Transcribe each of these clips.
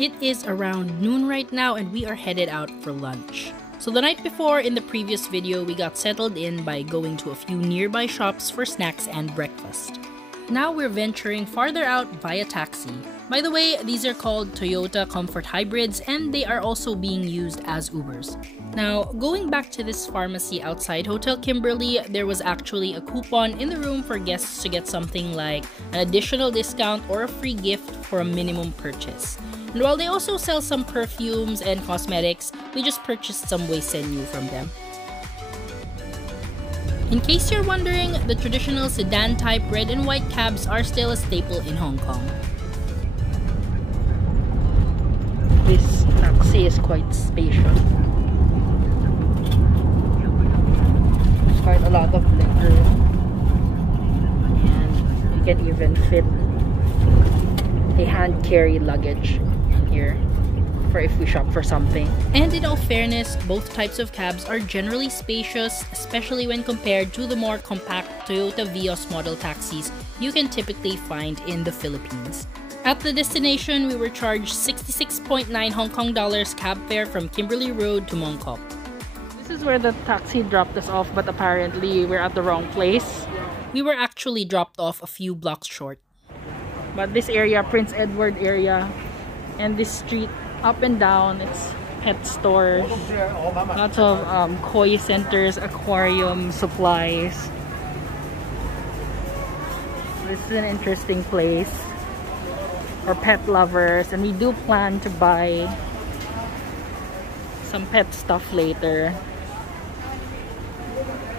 It is around noon right now and we are headed out for lunch. So the night before, in the previous video, we got settled in by going to a few nearby shops for snacks and breakfast. Now we're venturing farther out via taxi. By the way, these are called Toyota Comfort Hybrids and they are also being used as Ubers. Now, going back to this pharmacy outside Hotel Kimberly, there was actually a coupon in the room for guests to get something like an additional discount or a free gift for a minimum purchase. And while they also sell some perfumes and cosmetics, we just purchased some Wei-Sen-Yu from them. In case you're wondering, the traditional sedan type red and white cabs are still a staple in Hong Kong. This taxi is quite spacious. Quite a lot of legroom. And you can even fit a hand carry luggage in here for if we shop for something. And in all fairness, both types of cabs are generally spacious, especially when compared to the more compact Toyota Vios model taxis you can typically find in the Philippines. At the destination, we were charged 66.9 Hong Kong dollars cab fare from Kimberley Road to Mong Kok. This is where the taxi dropped us off, but apparently we're at the wrong place. We were actually dropped off a few blocks short. But this area, Prince Edward area, and this street up and down, it's pet stores, lots of koi centers, aquarium supplies. This is an interesting place for pet lovers, and we do plan to buy some pet stuff later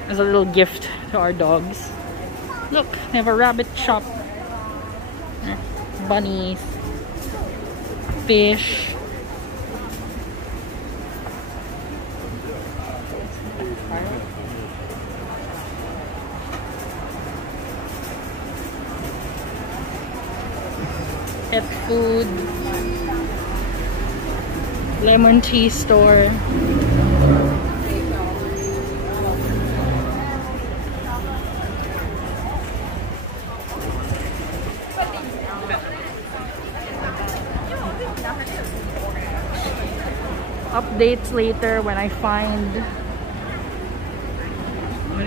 as a little gift to our dogs. Look, they have a rabbit shop, bunnies, fish. Pet food, lemon tea store. Updates later when we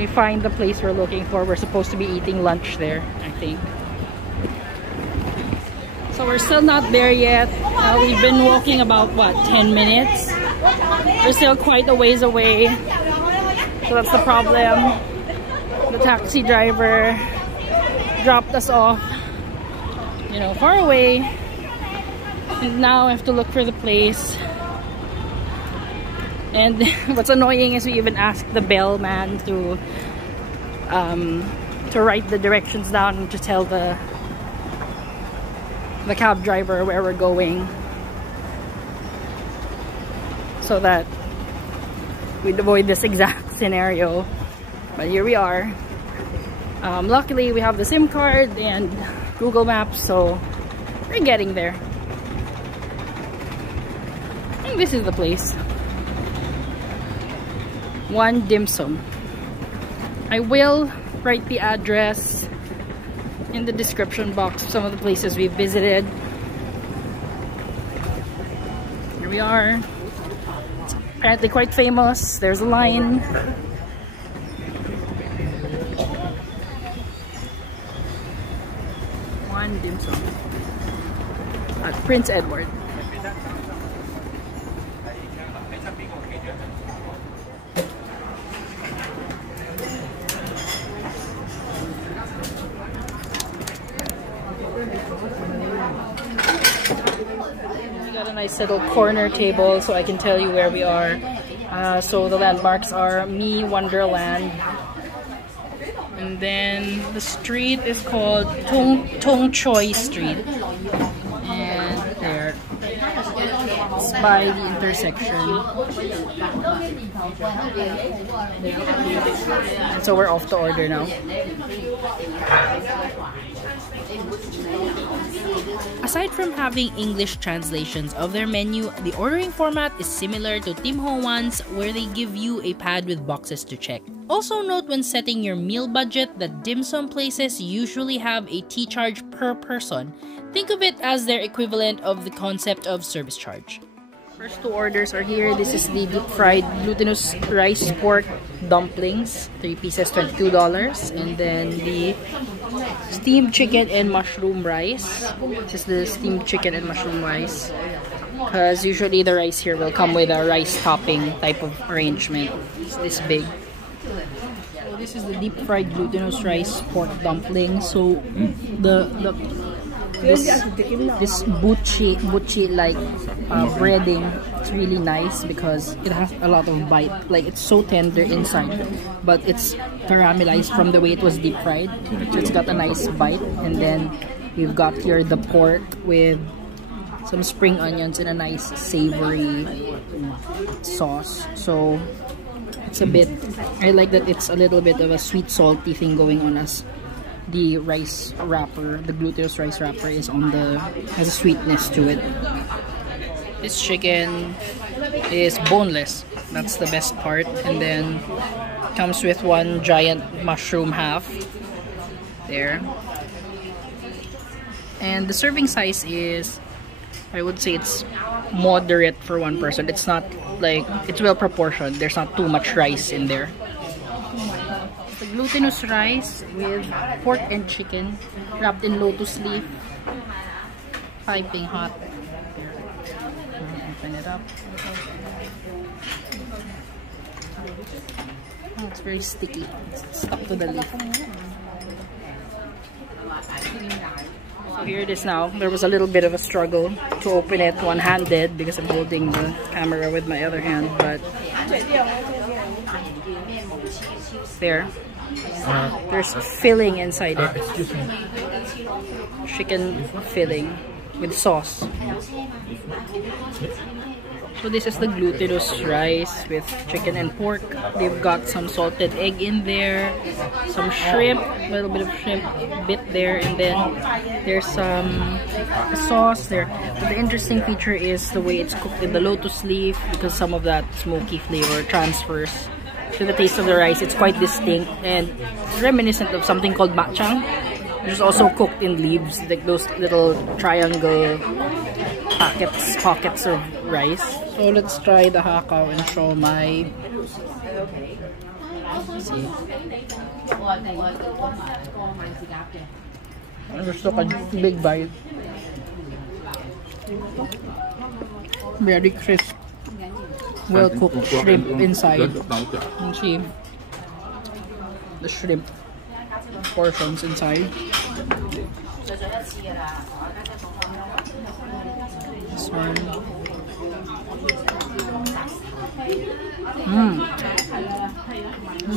find the place we're looking for. We're supposed to be eating lunch there, I think. So we're still not there yet. We've been walking about, what, 10 minutes? We're still quite a ways away. So that's the problem. The taxi driver dropped us off, you know, far away. And now I have to look for the place. And what's annoying is we even asked the bellman to write the directions down and to tell the cab driver where we're going, so that we'd avoid this exact scenario. But here we are. Luckily we have the SIM card and Google Maps, so we're getting there. I think this is the place. One Dim Sum. I will write the address in the description box of some of the places we've visited. Here we are. It's apparently quite famous. There's a line. One Dim Sum at Prince Edward. Got a nice little corner table so I can tell you where we are. So the landmarks are Me Wonderland, and then the street is called Tung Choi Street, and there it's by the intersection. And so we're off to order now. Aside from having English translations of their menu, the ordering format is similar to Tim Ho Wan's, where they give you a pad with boxes to check. Also note when setting your meal budget that dim sum places usually have a tea charge per person. Think of it as their equivalent of the concept of service charge. First two orders are here. This is the deep fried glutinous rice pork dumplings, 3 pieces, $22. And then the steamed chicken and mushroom rice. This is the steamed chicken and mushroom rice, because usually the rice here will come with a rice topping type of arrangement. It's this big. So this is the deep fried glutinous rice pork dumpling. So this buchi like breading, it's really nice because it has a lot of bite. Like, it's so tender inside, but it's caramelized from the way it was deep fried. So it's got a nice bite. And then we've got here the pork with some spring onions and a nice savory sauce. So it's a bit, I like that it's a little bit of a sweet salty thing going on, as the rice wrapper, the glutinous rice wrapper, is on the, has a sweetness to it. This chicken is boneless. That's the best part. And then comes with one giant mushroom half there. And the serving size is, I would say it's moderate for one person. It's not like, it's well proportioned. There's not too much rice in there. The glutinous rice with pork and chicken wrapped in lotus leaf, piping hot. Open it up. Oh, it's very sticky. It's stuck to the leaf. So here it is now. There was a little bit of a struggle to open it one-handed because I'm holding the camera with my other hand, but there. There's filling inside it. Chicken filling with sauce. So this is the glutinous rice with chicken and pork. They've got some salted egg in there, some shrimp, a little bit of shrimp bit there, and then there's some sauce there. But the interesting feature is the way it's cooked in the lotus leaf, because some of that smoky flavor transfers to the taste of the rice. It's quite distinct and reminiscent of something called matchang, which is also cooked in leaves, like those little triangle pockets of rice. So let's try the hakaw and siomai. Let's see. I just took a big bite. Very crisp, well cooked shrimp inside. And see the shrimp portions inside. This one.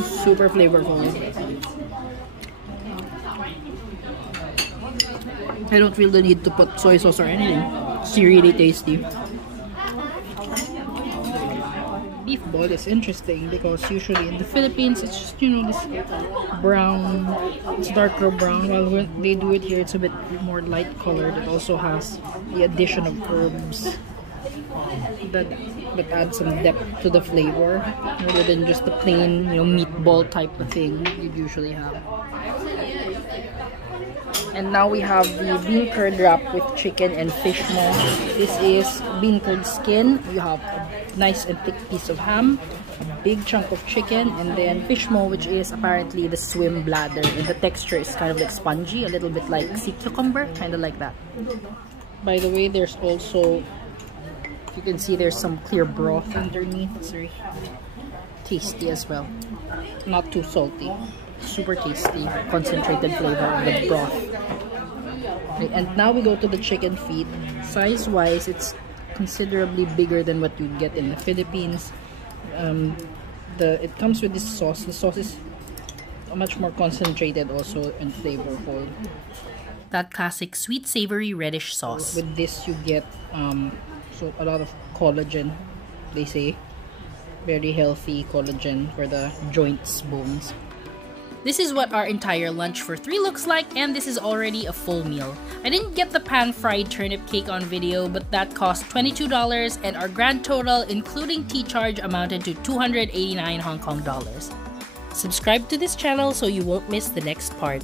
Super flavorful. I don't feel the need to put soy sauce or anything. It's really tasty. Beef ball is interesting because usually in the Philippines it's just, you know, this brown, it's darker brown, while when they do it here it's a bit more light colored. It also has the addition of herbs that add some depth to the flavor rather than just the plain, you know, meatball type of thing you'd usually have. And now we have the bean curd wrap with chicken and fish maw. This is bean curd skin. You have a nice and thick piece of ham, a big chunk of chicken, and then fish maw, which is apparently the swim bladder. And the texture is kind of like spongy, a little bit like sea cucumber, kind of like that. By the way, there's also, you can see there's some clear broth underneath. It's very tasty as well. Not too salty. Super tasty, concentrated flavor of the broth. Okay, and now we go to the chicken feet. Size-wise, it's considerably bigger than what you'd get in the Philippines. It comes with this sauce. The sauce is much more concentrated also and flavorful. That classic sweet, savory, reddish sauce. With this, you get so a lot of collagen. They say very healthy collagen for the joints, bones. This is what our entire lunch for 3 looks like, and this is already a full meal. I didn't get the pan-fried turnip cake on video, but that cost $22, and our grand total, including tea charge, amounted to 289 Hong Kong dollars. Subscribe to this channel so you won't miss the next part.